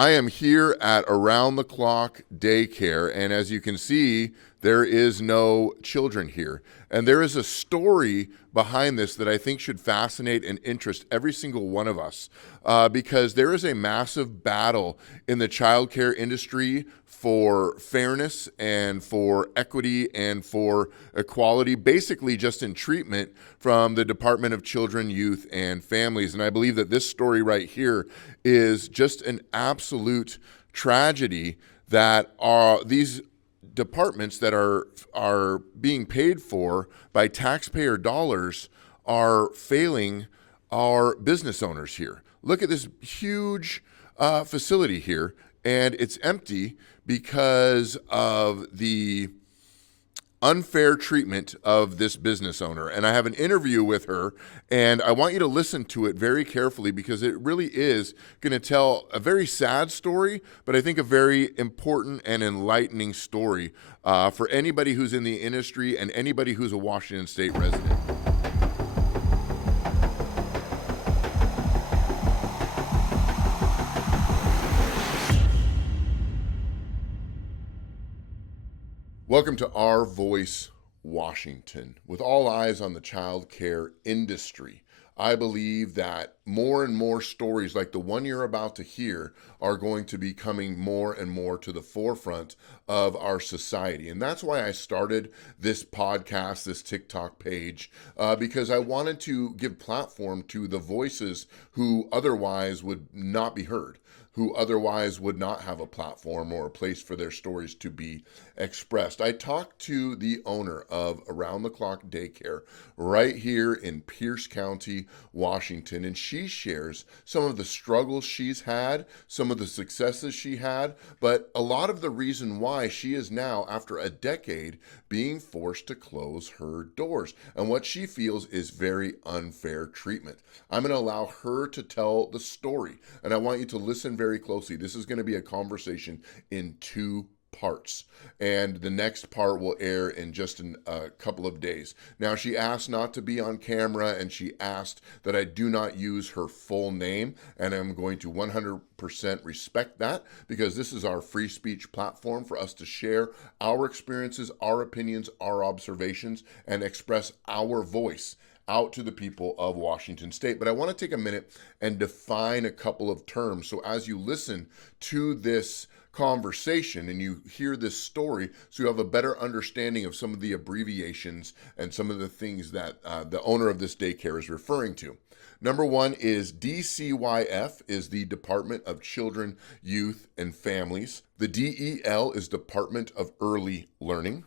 I am here at Around the Clock Daycare, and as you can see, there is no children here. And there is a story behind this that I think should fascinate and interest every single one of us because there is a massive battle in the childcare industry for fairness and for equity and for equality, basically just in treatment from the Department of Children, Youth, and Families. And I believe that this story right here is just an absolute tragedy that these departments that are being paid for by taxpayer dollars are failing our business owners here. Look at this huge facility here, and it's empty because of the unfair treatment of this business owner. And I have an interview with her, and I want you to listen to it very carefully because it really is going to tell a very sad story, but I think a very important and enlightening story for anybody who's in the industry and anybody who's a Washington State resident. Welcome to Our Voice Washington. With all eyes on the child care industry, I believe that more and more stories like the one you're about to hear are going to be coming more and more to the forefront of our society. And that's why I started this podcast, this TikTok page, because I wanted to give platform to the voices who otherwise would not be heard, who otherwise would not have a platform or a place for their stories to be expressed. I talked to the owner of Around the Clock Daycare right here in Pierce County, Washington, and she shares some of the struggles she's had, some of the successes she had, but a lot of the reason why she is now, after a decade, being forced to close her doors and what she feels is very unfair treatment. I'm going to allow her to tell the story, and I want you to listen very closely. This is going to be a conversation in two parts, and the next part will air in just a couple of days. Now, she asked not to be on camera, and she asked that I do not use her full name, and I'm going to 100% respect that because this is our free speech platform for us to share our experiences, our opinions, our observations, and express our voice out to the people of Washington State. But I want to take a minute and define a couple of terms. So as you listen to this conversation and you hear this story, so you have a better understanding of some of the abbreviations and some of the things that the owner of this daycare is referring to. Number one is DCYF is the Department of Children, Youth, and Families. The DEL is Department of Early Learning.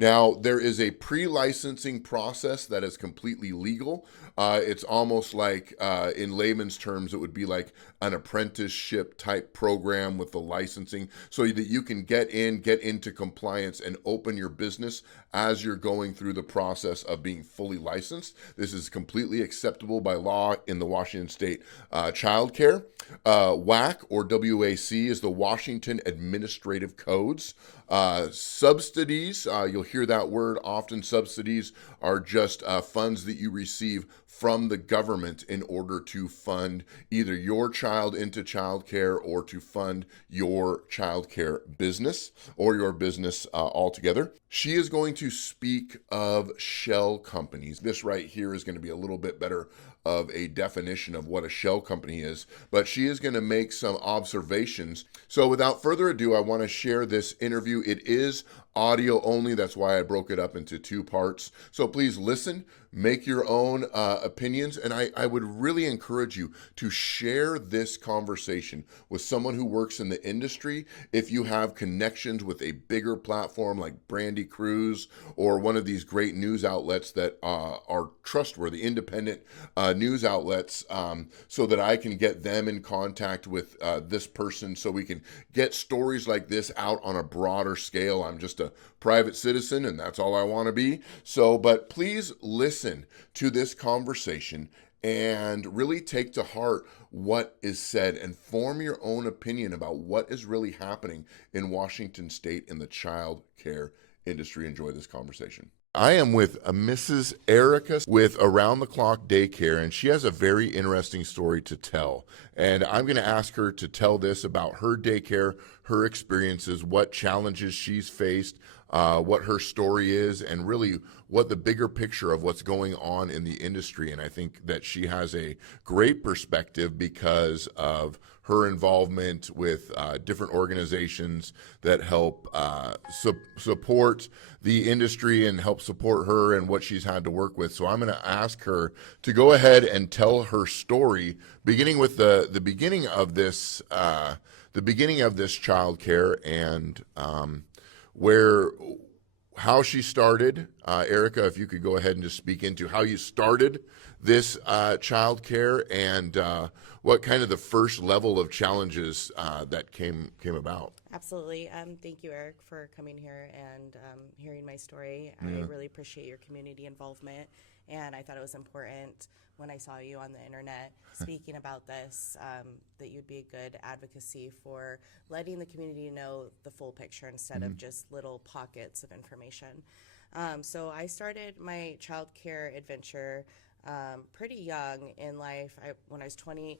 Now, there is a pre-licensing process that is completely legal. It's almost like, in layman's terms, it would be like an apprenticeship type program with the licensing so that you can get into compliance and open your business as you're going through the process of being fully licensed. This is completely acceptable by law in the Washington State Child Care. WAC or WAC is the Washington Administrative Codes. Subsidies, you'll hear that word often. Subsidies are just funds that you receive from the government in order to fund either your child into childcare or to fund your childcare business or your business altogether. She is going to speak of shell companies. This right here is going to be a little bit better of a definition of what a shell company is, but she is going to make some observations. So without further ado, I want to share this interview. It is audio only. That's why I broke it up into two parts. So please listen, make your own opinions, and I would really encourage you to share this conversation with someone who works in the industry. If you have connections with a bigger platform like Brandy Cruz or one of these great news outlets that are trustworthy, independent news outlets, so that I can get them in contact with this person so we can get stories like this out on a broader scale. I'm just a private citizen, and that's all I want to be. So, but please listen to this conversation and really take to heart what is said and form your own opinion about what is really happening in Washington State in the child care industry. Enjoy this conversation. I am with Mrs. Erica with Around the Clock Daycare, and she has a very interesting story to tell. And I'm going to ask her to tell this about her daycare, her experiences, what challenges she's faced, what her story is, and really what the bigger picture of what's going on in the industry. And I think that she has a great perspective because of her involvement with different organizations that help support the industry and help support her and what she's had to work with. So I'm going to ask her to go ahead and tell her story, beginning with the beginning of this childcare and where how she started. Erica, if you could go ahead and just speak into how you started this childcare and what kind of the first level of challenges that came about. Absolutely. Thank you, Eric, for coming here and hearing my story. Yeah. I really appreciate your community involvement, and I thought it was important when I saw you on the internet speaking about this, that you'd be a good advocacy for letting the community know the full picture instead of just little pockets of information. So I started my childcare adventure pretty young in life. When I was 20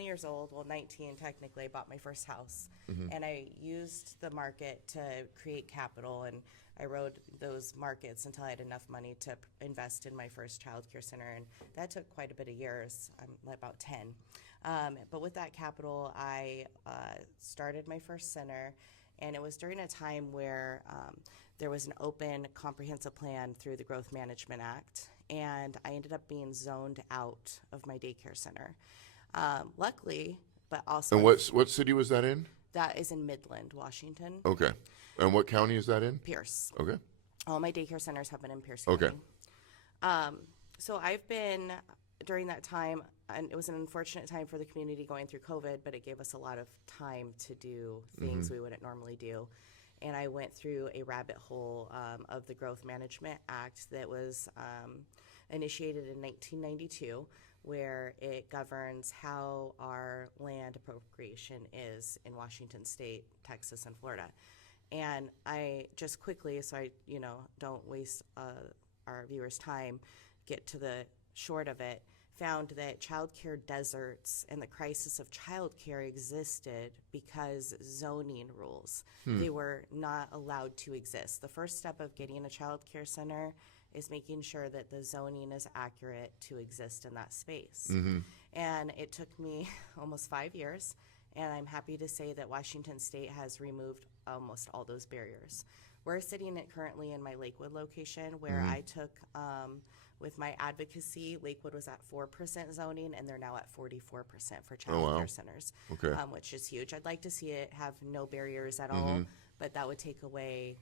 years old, well, 19 technically, I bought my first house, and I used the market to create capital, and I rode those markets until I had enough money to invest in my first child care center, and that took quite a bit of years, about 10. But with that capital, I started my first center, and it was during a time where there was an open comprehensive plan through the Growth Management Act, and I ended up being zoned out of my daycare center. Luckily, but also... And what city was that in? That is in Midland, Washington. Okay. And what county is that in? Pierce. Okay. All my daycare centers have been in Pierce County. Okay. So I've been, during that time, and it was an unfortunate time for the community going through COVID, but it gave us a lot of time to do things we wouldn't normally do. And I went through a rabbit hole of the Growth Management Act that was initiated in 1992, where it governs how our land appropriation is in Washington State, Texas, and Florida. And I just quickly, so I don't waste our viewers' time, get to the short of it, found that childcare deserts and the crisis of childcare existed because zoning rules. They were not allowed to exist. The first step of getting a childcare center is making sure that the zoning is accurate to exist in that space. And it took me almost 5 years, and I'm happy to say that Washington State has removed almost all those barriers. We're sitting currently in my Lakewood location, where I took, with my advocacy, Lakewood was at 4% zoning, and they're now at 44% for child care centers, Okay. Which is huge. I'd like to see it have no barriers at all, but that would take away,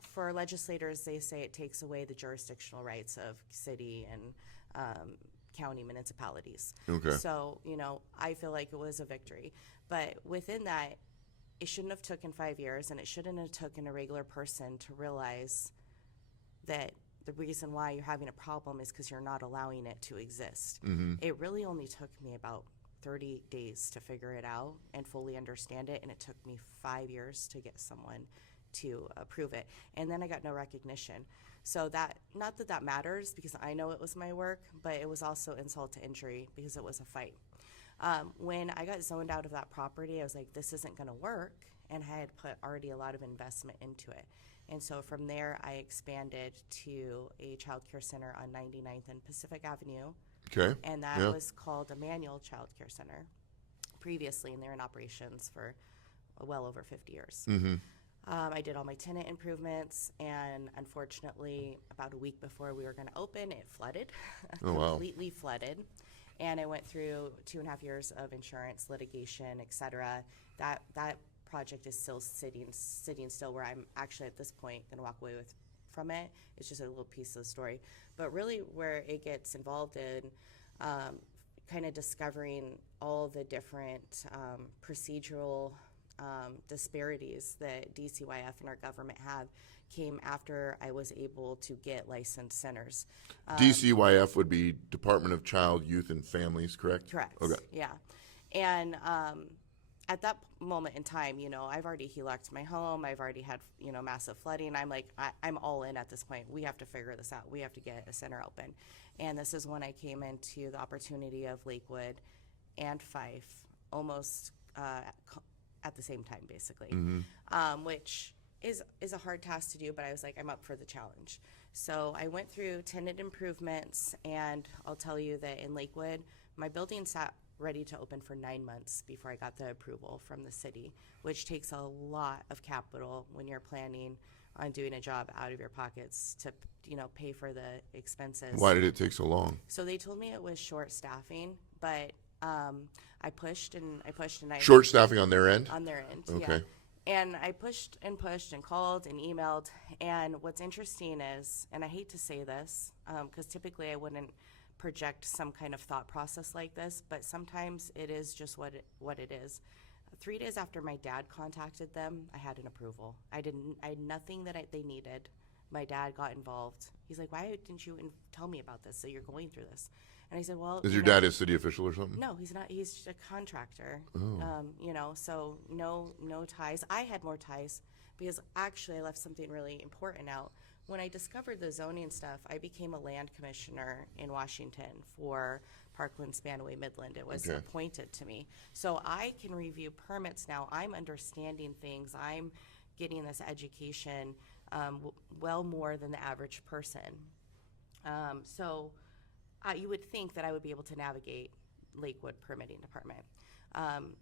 for legislators, they say it takes away the jurisdictional rights of city and county municipalities. Okay. So, I feel like it was a victory. But within that, it shouldn't have taken 5 years, and it shouldn't have taken a regular person to realize that the reason why you're having a problem is because you're not allowing it to exist. It really only took me about 30 days to figure it out and fully understand it, and it took me 5 years to get someone to approve it. And then I got no recognition. So that, not that that matters, because I know it was my work, but it was also insult to injury because it was a fight. When I got zoned out of that property, I was like, this isn't going to work, and I had put already a lot of investment into it. And so from there, I expanded to a child care center on 99th and Pacific Avenue. Okay. And that was called a manual child care center previously, and they're in operations for well over 50 years. I did all my tenant improvements, and unfortunately, about a week before we were going to open, it flooded. Oh, wow. Completely flooded. And I went through 2.5 years of insurance, litigation, et cetera. That project is still sitting still, where I'm actually at this point going to walk away from it. It's just a little piece of the story. But really where it gets involved in kind of discovering all the different procedural disparities that DCYF and our government have came after I was able to get licensed centers. DCYF would be Department of Child, Youth, and Families, correct? Correct. Okay. Yeah. And at that moment in time, I've already HELOC'd my home. I've already had, massive flooding. I'm like, I'm all in at this point. We have to figure this out. We have to get a center open. And this is when I came into the opportunity of Lakewood and Fife almost at the same time, basically, which is a hard task to do, but I was like, I'm up for the challenge. So I went through tenant improvements, and I'll tell you that in Lakewood, my building sat ready to open for 9 months before I got the approval from the city, which takes a lot of capital when you're planning on doing a job out of your pockets to, pay for the expenses. Why did it take so long? So they told me it was short staffing, but I pushed and I Short staffing on their end? On their end, okay. Yeah. And I pushed and called and emailed. And what's interesting is, and I hate to say this, because typically I wouldn't project some kind of thought process like this, but sometimes it is just what it is. 3 days after my dad contacted them, I had an approval. I had nothing that they needed. My dad got involved. He's like, why didn't you tell me about this? So you're going through this. And I said, well, is your dad a city official or something? No, he's not. He's just a contractor. Oh. So no ties. I had more ties because actually I left something really important out. When I discovered the zoning stuff, I became a land commissioner in Washington for Parkland, Spanaway, Midland. It was appointed to me. So I can review permits now. I'm understanding things. I'm getting this education well more than the average person. So you would think that I would be able to navigate Lakewood permitting department.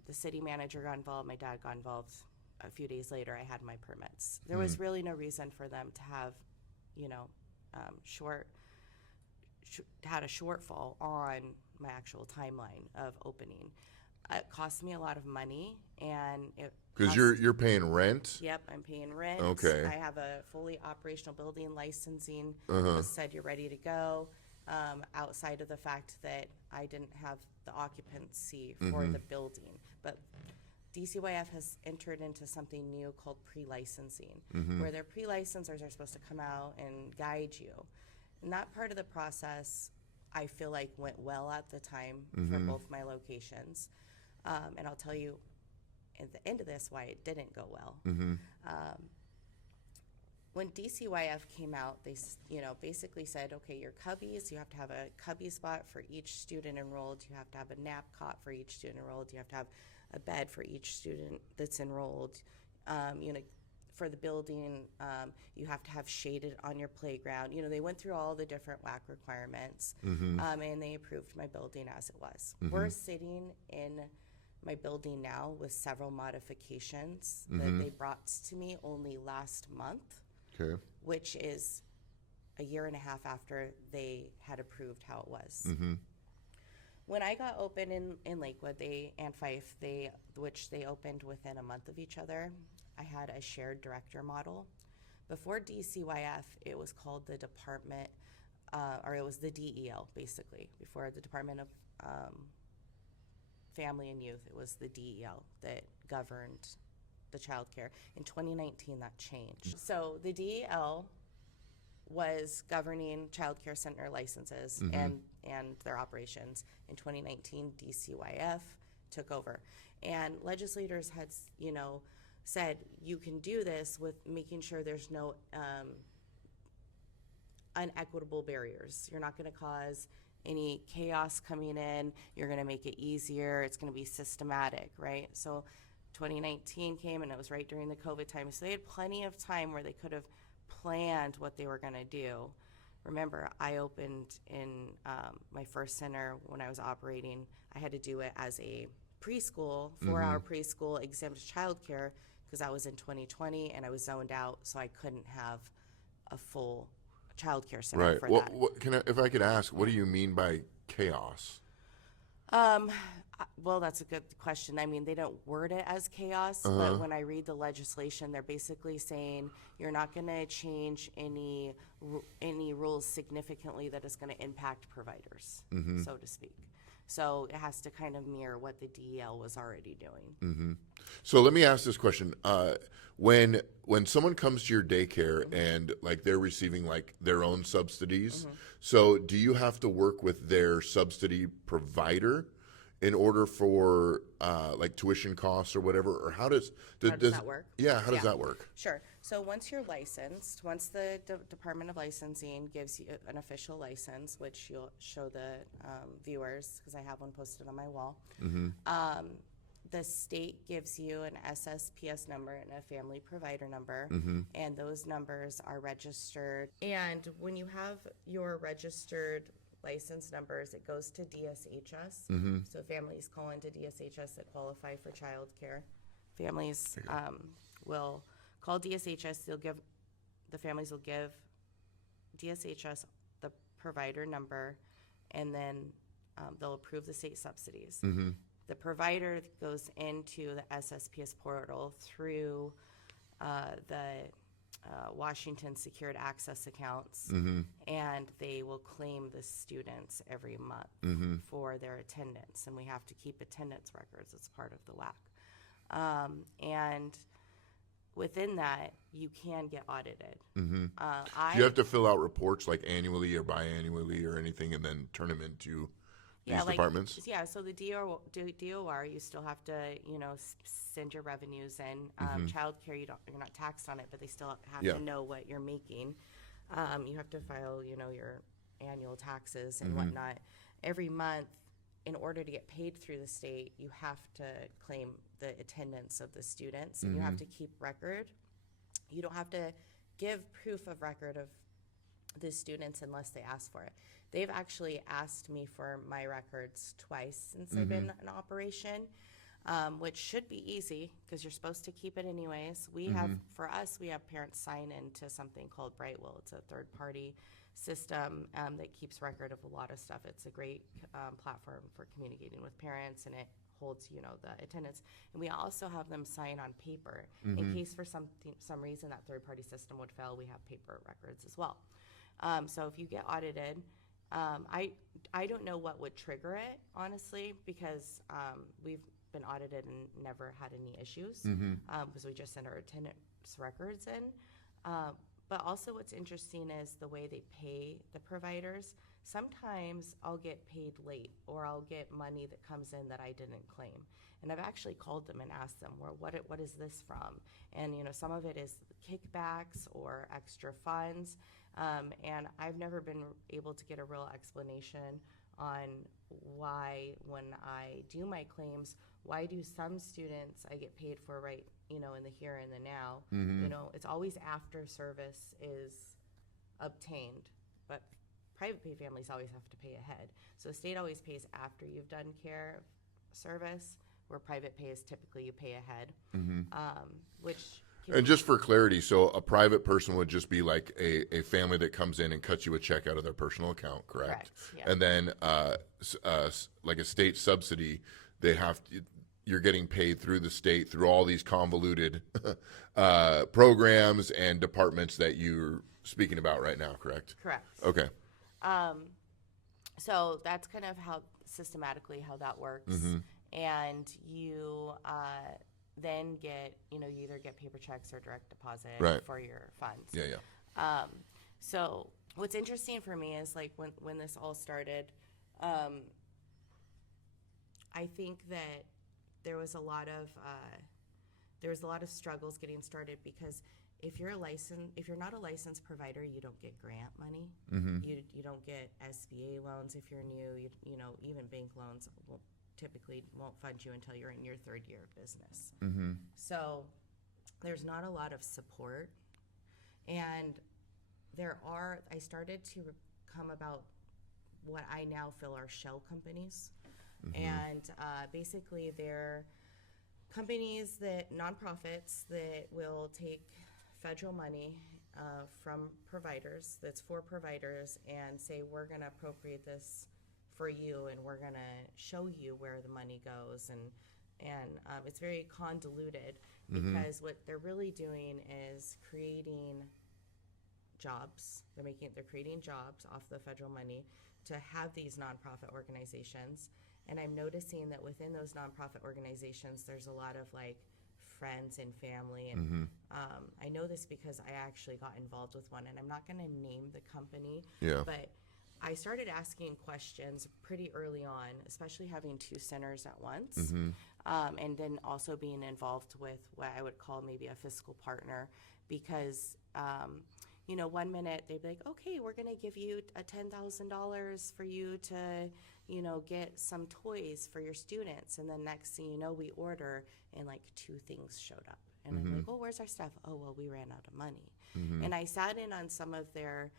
The city manager got involved. My dad got involved. A few days later, I had my permits. There was really no reason for them to have, had a shortfall on my actual timeline of opening. It cost me a lot of money, and because you're paying rent. Yep, I'm paying rent. Okay. I have a fully operational building licensing. Said you're ready to go. Outside of the fact that I didn't have the occupancy for the building, but DCYF has entered into something new called pre-licensing, where their pre-licensors are supposed to come out and guide you. And that part of the process, I feel like went well at the time for both my locations. And I'll tell you at the end of this why it didn't go well. When DCYF came out, they basically said, okay, your cubbies, you have to have a cubby spot for each student enrolled. You have to have a nap cot for each student enrolled. You have to have a bed for each student that's enrolled. For the building, you have to have shaded on your playground. They went through all the different WAC requirements, and they approved my building as it was. We're sitting in my building now with several modifications that they brought to me only last month. Okay. Which is a year and a half after they had approved how it was. When I got open in Lakewood, and Fife, which they opened within a month of each other, I had a shared director model. Before DCYF, it was called the Department, or it was the DEL, basically. Before the Department of Family and Youth, it was the DEL that governed the child care. In 2019, that changed. So the DEL was governing child care center licenses and their operations. In 2019, DCYF took over. And legislators had, said you can do this with making sure there's no unequitable barriers. You're not going to cause any chaos coming in. You're going to make it easier. It's going to be systematic, right? So 2019 came, and it was right during the COVID time. So they had plenty of time where they could have planned what they were going to do. Remember, I opened in my first center when I was operating. I had to do it as a preschool, 4-hour preschool exempt childcare, because I was in 2020 and I was zoned out, so I couldn't have a full childcare center for that. If I could ask, what do you mean by chaos? Well, that's a good question. I mean, they don't word it as chaos, but when I read the legislation, they're basically saying you're not going to change any rules significantly that is going to impact providers, so to speak. So it has to kind of mirror what the DEL was already doing. So let me ask this question. When someone comes to your daycare and like they're receiving like their own subsidies, so do you have to work with their subsidy provider in order for like tuition costs or whatever, or how does that work? Yeah, how does Yeah. that work? Sure. So once you're licensed, once the Department of Licensing gives you an official license, which you'll show the viewers, because I have one posted on my wall, the state gives you an SSPS number and a family provider number, and those numbers are registered. And when you have your registered license numbers, it goes to DSHS. So families call into DSHS that qualify for child care. Families will call DSHS. The families will give DSHS the provider number, and then they'll approve the state subsidies. The provider goes into the SSPS portal through the Washington Secured Access accounts, and they will claim the students every month for their attendance, and we have to keep attendance records as part of the WAC. And within that, you can get audited. Do you have to fill out reports like annually or biannually or anything, and then turn them into these departments? Yeah, so the DOR, you still have to, send your revenues in. Child care, you're not taxed on it, but they still have to know what you're making. You have to file, your annual taxes and whatnot. Every month, in order to get paid through the state, you have to claim the attendance of the students, and you have to keep record. You don't have to give proof of record of the students unless they ask for it. They've actually asked me for my records twice since I've been in operation, which should be easy because you're supposed to keep it anyways. We have parents sign into something called Brightwell. It's a third-party system that keeps record of a lot of stuff. It's a great platform for communicating with parents, and it holds, the attendance. And we also have them sign on paper in case for some reason that third-party system would fail. We have paper records as well. So if you get audited, I don't know what would trigger it, honestly, because we've been audited and never had any issues because we just send our attendance records in. But also what's interesting is the way they pay the providers. Sometimes I'll get paid late, or I'll get money that comes in that I didn't claim. And I've actually called them and asked them, well, what is this from? And, some of it is kickbacks or extra funds. And I've never been able to get a real explanation on why, when I do my claims, why do some students I get paid for right, in the here and the now? It's always after service is obtained, but private pay families always have to pay ahead. So the state always pays after you've done care service, where private pay is typically you pay ahead, which... And just for clarity, so a private person would just be like a family that comes in and cuts you a check out of their personal account, correct? Correct, yeah. And then like a state subsidy, you're getting paid through the state through all these convoluted programs and departments that you're speaking about right now, correct? Correct. Okay. So that's kind of systematically how that works. And you then get, you either get paper checks or direct deposit for your funds. Yeah. So what's interesting for me is like when this all started, I think that there was a lot of struggles getting started, because if you're not a licensed provider, you don't get grant money. You don't get SBA loans if you're new. Even bank loans typically won't fund you until you're in your third year of business. So there's not a lot of support. And I started to come about what I now feel are shell companies. And basically they're companies nonprofits that will take federal money from providers, that's for providers, and say, we're gonna appropriate this for you, and we're gonna show you where the money goes, and it's very convoluted, because what they're really doing is creating jobs. They're creating jobs off the federal money to have these nonprofit organizations, and I'm noticing that within those nonprofit organizations, there's a lot of like friends and family, and I know this because I actually got involved with one, and I'm not going to name the company, but I started asking questions pretty early on, especially having two centers at once, and then also being involved with what I would call maybe a fiscal partner, because one minute they'd be like, okay, we're going to give you a $10,000 for you to, get some toys for your students. And then next thing you know, we order and like two things showed up. And I'm like, well, where's our stuff? Oh, well, we ran out of money. And I sat in on some of their,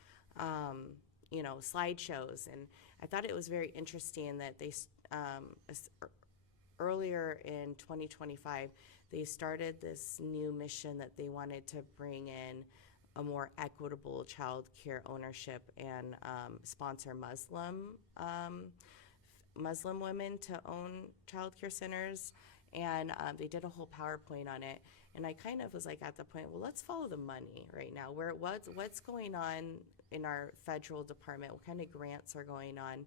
slideshows. And I thought it was very interesting that they, earlier in 2025, they started this new mission that they wanted to bring in a more equitable child care ownership and sponsor Muslim women to own child care centers. And they did a whole PowerPoint on it. And I kind of was like at the point, well, let's follow the money right now. What's going on in our federal department? What kind of grants are going on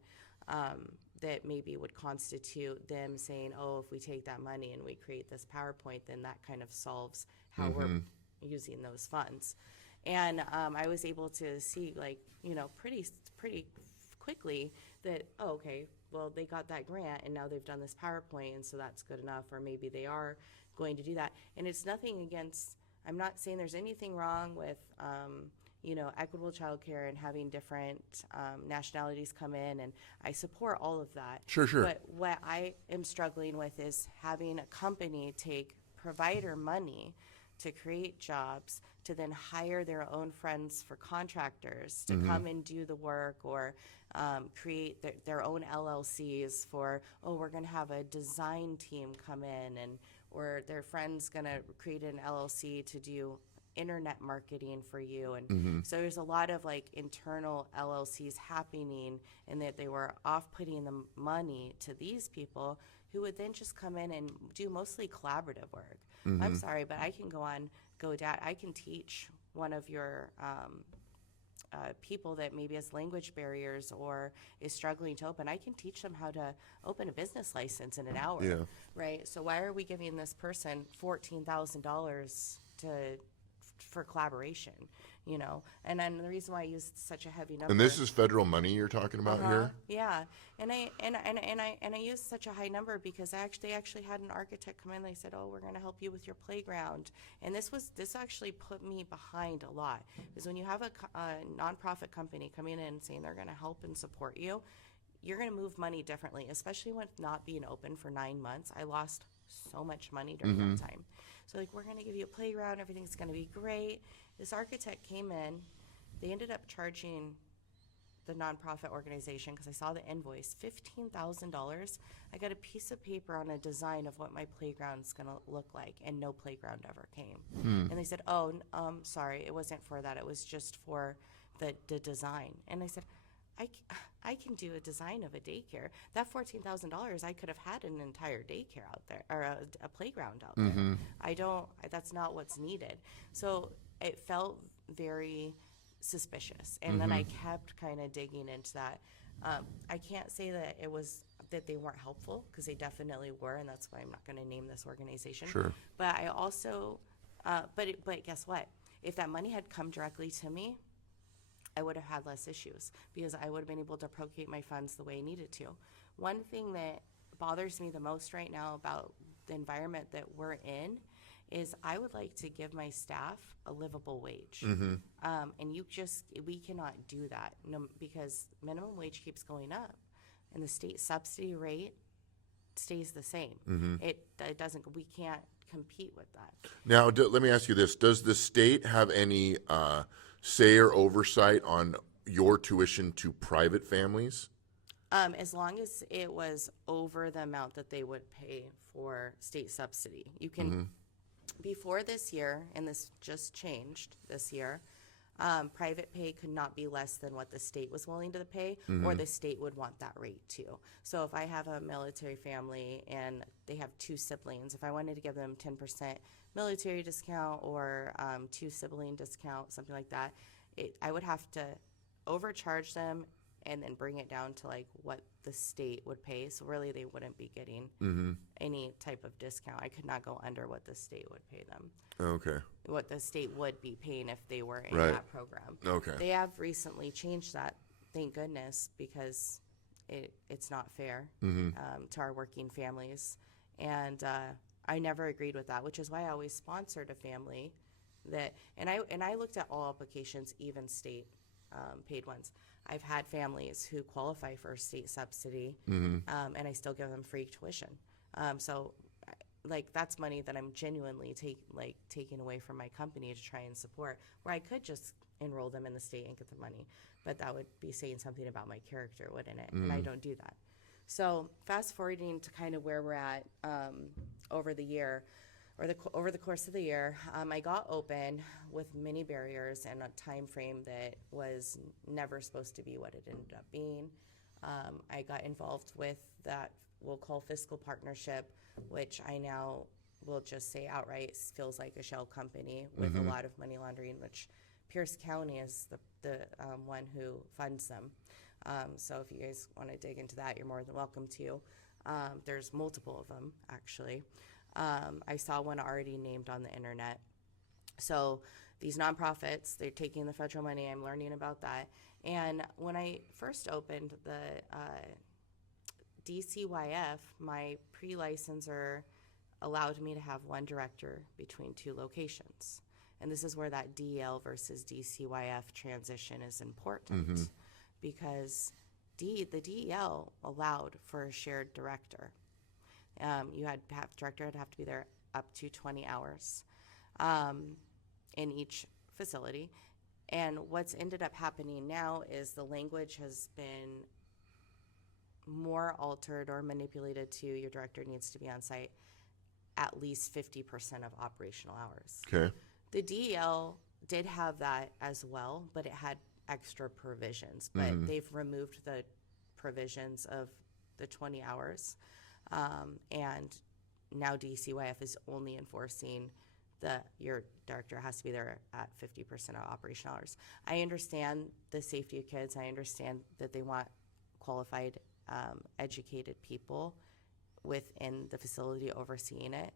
that maybe would constitute them saying, oh, if we take that money and we create this PowerPoint, then that kind of solves how we're using those funds. And I was able to see, like, pretty quickly that, oh, okay, well, they got that grant and now they've done this PowerPoint, and so that's good enough, or maybe they are going to do that. And it's nothing against, I'm not saying there's anything wrong with, equitable childcare and having different nationalities come in, and I support all of that. Sure. But what I am struggling with is having a company take provider money to create jobs, to then hire their own friends for contractors to come and do the work, or create their own LLCs for, oh, we're going to have a design team come in, and or their friend's going to create an LLC to do internet marketing for you. And so there's a lot of like internal LLCs happening, and that they were off-putting the money to these people who would then just come in and do mostly collaborative work. I'm sorry, but I can go on GoDaddy. I can teach one of your people that maybe has language barriers or is struggling to open. I can teach them how to open a business license in an hour, right? So why are we giving this person $14,000 for collaboration, And then the reason why I used such a heavy number. And this is federal money you're talking about here? Yeah, and I used such a high number because they actually had an architect come in. They said, "Oh, we're going to help you with your playground," and this actually put me behind a lot, because when you have a nonprofit company coming in and saying they're going to help and support you, you're going to move money differently, especially when not being open for 9 months. I lost so much money during that time. So like, we're going to give you a playground, everything's going to be great. This architect came in, they ended up charging the nonprofit organization, because I saw the invoice, $15,000. I got a piece of paper on a design of what my playground's going to look like, and no playground ever came. And they said, oh, sorry, it wasn't for that. It was just for the design. And I said, I can do a design of a daycare. That $14,000, I could have had an entire daycare out there, or a playground out there. That's not what's needed. So it felt very suspicious. And then I kept kind of digging into that. I can't say that they weren't helpful, because they definitely were, and that's why I'm not going to name this organization. Sure. But I also, but guess what? If that money had come directly to me, I would have had less issues, because I would have been able to appropriate my funds the way I needed to. One thing that bothers me the most right now about the environment that we're in is I would like to give my staff a livable wage. And we cannot do that, because minimum wage keeps going up and the state subsidy rate stays the same. It doesn't, we can't compete with that. Now, let me ask you this. Does the state have any say or oversight on your tuition to private families? As long as it was over the amount that they would pay for state subsidy. You can, before this year, and this just changed this year, private pay could not be less than what the state was willing to pay, or the state would want that rate too. So if I have a military family and they have two siblings, if I wanted to give them 10% military discount or 2 sibling discount, something like that, I would have to overcharge them and then bring it down to like what the state would pay. So really they wouldn't be getting any type of discount. I could not go under what the state would pay them. Okay. What the state would be paying if they were in Right. that program. Okay. They have recently changed that thank goodness, because it's not fair to our working families. And I never agreed with that, which is why I always sponsored a family that, and I looked at all applications, even state paid ones. I've had families who qualify for state subsidy, and I still give them free tuition. So, like, that's money that I'm genuinely taking away from my company to try and support, where I could just enroll them in the state and get the money. But that would be saying something about my character, wouldn't it? And I don't do that. So fast forwarding to kind of where we're at over the year, or over the course of the year, I got open with many barriers and a time frame that was never supposed to be what it ended up being. I got involved with that we'll call fiscal partnership, which I now will just say outright feels like a shell company with a lot of money laundering, which Pierce County is the one who funds them. So if you guys want to dig into that, you're more than welcome to. There's multiple of them, actually. I saw one already named on the internet. So these nonprofits, they're taking the federal money. I'm learning about that. And when I first opened the DCYF, my pre-licenser allowed me to have one director between two locations. And this is where that DL versus DCYF transition is important, because the DEL allowed for a shared director. Director would have to be there up to 20 hours in each facility. And what's ended up happening now is the language has been more altered or manipulated to your director needs to be on site at least 50% of operational hours. Okay. The DEL did have that as well, but it had extra provisions. But they've removed the provisions of the 20 hours. And now DCYF is only enforcing your director has to be there at 50% of operational hours. I understand the safety of kids. I understand that they want qualified, educated people within the facility overseeing it.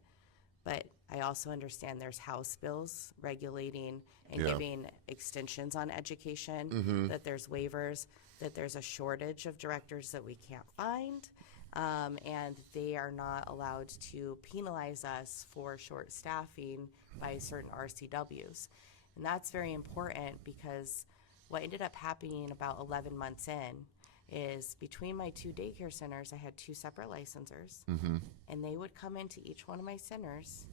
But I also understand there's House bills regulating and giving extensions on education, that there's waivers, that there's a shortage of directors that we can't find, and they are not allowed to penalize us for short staffing by certain RCWs. And that's very important, because what ended up happening about 11 months in is between my two daycare centers, I had two separate licensors, and they would come into each one of my centers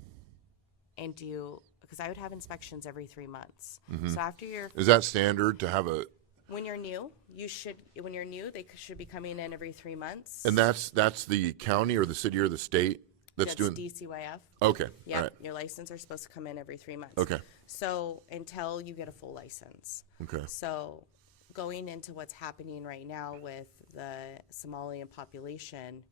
and do, because I would have inspections every 3 months. So after Is that standard to have a? When you're new, they should be coming in every 3 months. And that's the county or the city or the state that's doing. DCYF. Okay. Yeah, All right. your license are supposed to come in every 3 months. Okay. So until you get a full license. Okay. So going into what's happening right now with the Somalian population,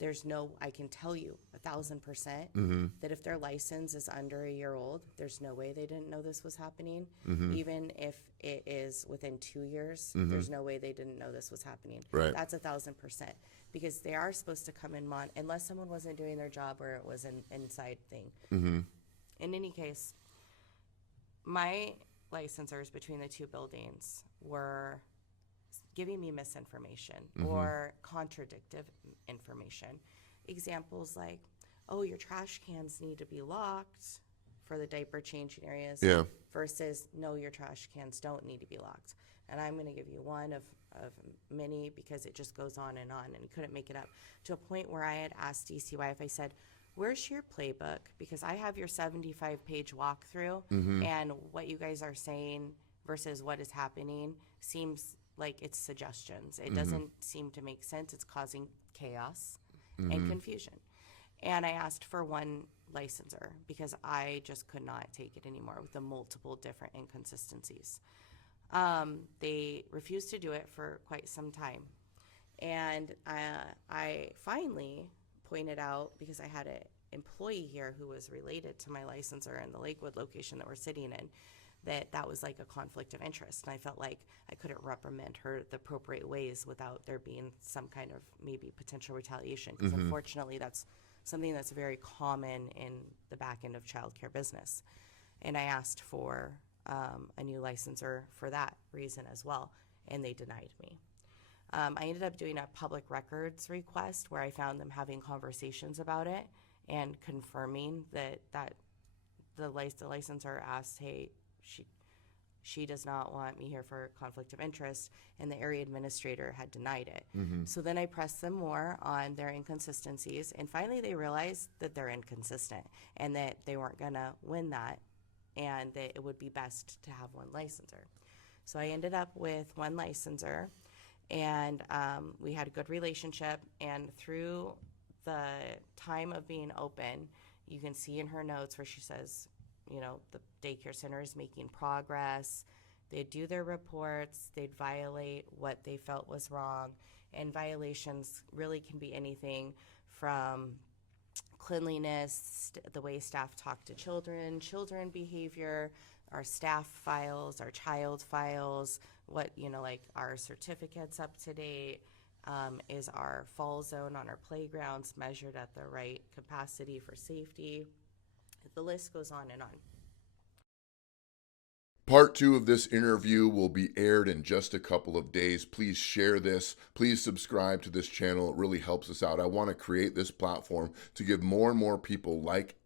I can tell you 1,000% that if their license is under a year old, there's no way they didn't know this was happening. Even if it is within 2 years, there's no way they didn't know this was happening. Right. That's 1,000%, because they are supposed to come in unless someone wasn't doing their job or it was an inside thing. In any case, my licensors between the two buildings were giving me misinformation or contradictive information. Examples like, oh, your trash cans need to be locked for the diaper changing areas, versus, no, your trash cans don't need to be locked. And I'm going to give you one of many, because it just goes on, and couldn't make it up, to a point where I had asked DCYF, I said, where's your playbook? Because I have your 75-page walkthrough, and what you guys are saying versus what is happening seems like it's suggestions. It doesn't seem to make sense. It's causing chaos and confusion. And I asked for one licenser, because I just could not take it anymore with the multiple different inconsistencies. They refused to do it for quite some time. And I finally pointed out, because I had an employee here who was related to my licensor in the Lakewood location that we're sitting in, that was like a conflict of interest. And I felt like I couldn't reprimand her the appropriate ways without there being some kind of maybe potential retaliation. Because unfortunately, that's something that's very common in the back end of childcare business. And I asked for a new licensor for that reason as well. and they denied me. I ended up doing a public records request where I found them having conversations about it and confirming that the licensor asked, hey, she does not want me here for conflict of interest, and the area administrator had denied it. So then I pressed them more on their inconsistencies, and finally they realized that they're inconsistent and that they weren't going to win that, and that it would be best to have one licensor. So I ended up with one licensor, and we had a good relationship, and through the time of being open, you can see in her notes where she says, you know, the daycare center is making progress. They'd do their reports, they'd violate what they felt was wrong, and violations really can be anything from cleanliness, the way staff talk to children behavior, our staff files, our child files, what, you know, like our certificates up to date, is our fall zone on our playgrounds measured at the right capacity for safety. The list goes on and on. Part 2 of this interview will be aired in just a couple of days. Please share this. Please subscribe to this channel. It really helps us out. I want to create this platform to give more and more people like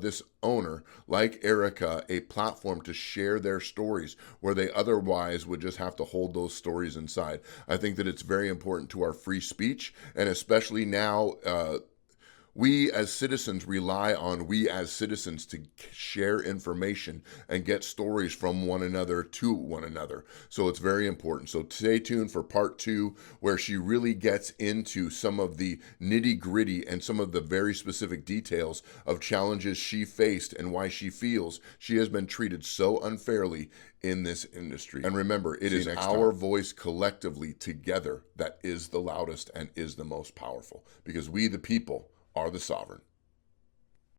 this owner, like Erica, a platform to share their stories where they otherwise would just have to hold those stories inside. I think that it's very important to our free speech, and especially now, we as citizens rely on we as citizens to share information and get stories from one another to one another. So it's very important. So stay tuned for part 2, where she really gets into some of the nitty gritty and some of the very specific details of challenges she faced and why she feels she has been treated so unfairly in this industry. And remember, it is our voice collectively together that is the loudest and is the most powerful, because we, the people, are the sovereign.